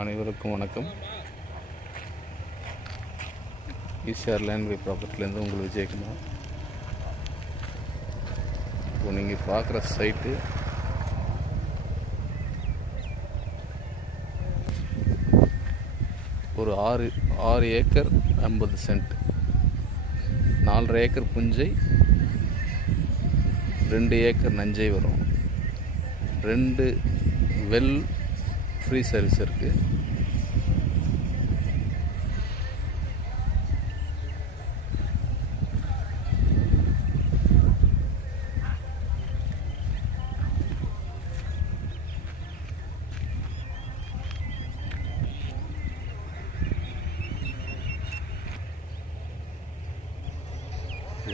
அனைவருக்கும் வணக்கம். ECR land by ப்ராப்பர்ட்டிலேருந்து உங்கள் விஜயகுமார். இப்போ நீங்கள் பார்க்குற சைட்டு ஒரு 6 ஏக்கர் 50 சென்ட், 4.5 ஏக்கர் புஞ்சை, 2 ஏக்கர் நஞ்சை வரும். 2 வெல் ஃப்ரீ சர்வீஸ் இருக்குது.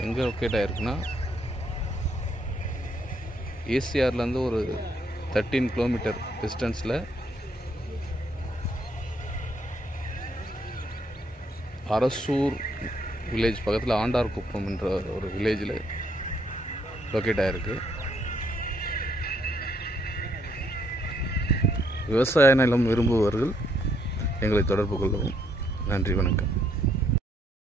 எங்கே லொக்கேட் ஆகிருக்குன்னா, ஈசிஆர்லேருந்து ஒரு 13 கிலோமீட்டர் டிஸ்டன்ஸில் அரசூர் வில்லேஜ் பக்கத்தில் ஆண்டார்குப்பம் என்ற ஒரு வில்லேஜில் லொக்கேட் ஆகிருக்கு. விவசாய நிலம் விரும்புபவர்கள் எங்களை தொடர்பு கொள்ளவும். நன்றி, வணக்கம்.